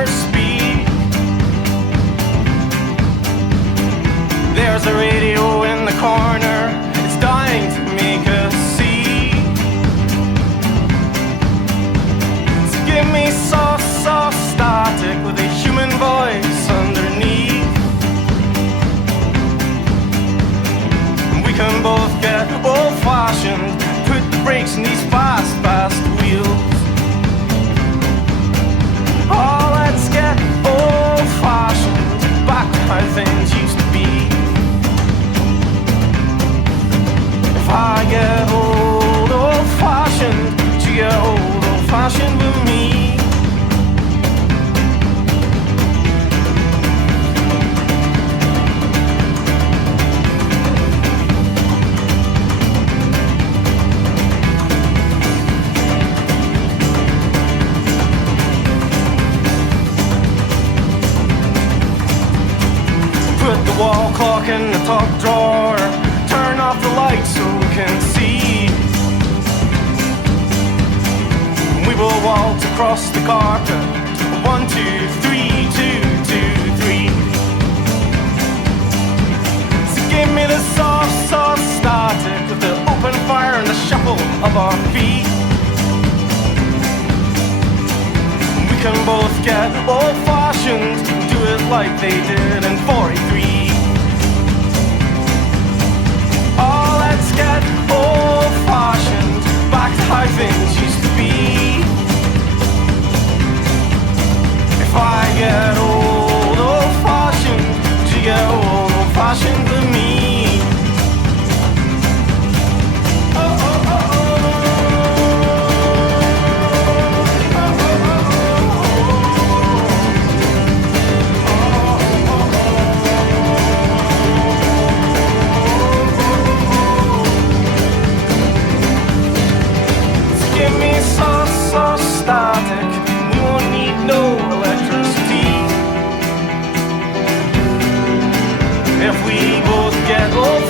super speed. There's a radio in the corner, it's dying to make us see. So give me soft, soft static with a human voice underneath. We can both get old-fashioned, put the brakes in these fast, fast wheels. Oh, let's get old-fashioned, back to how things used to be. If I get old, old-fashioned, do you get old, old-fashioned with me? Put the wall clock in the top drawer, turn off the lights so we can see. We will waltz across the carpet, 1, 2, 3, 2, 2, 3. So give me the soft, soft static with the open fire and the shuffle of our feet. We can both get old-fashioned, do it like they did in 43. Oh, let's get old-fashioned, back to how things used to be. If I get old, old-fashioned, do you get old, old-fashioned with me? Give me soft, soft static, we won't need no electricity. If we both get old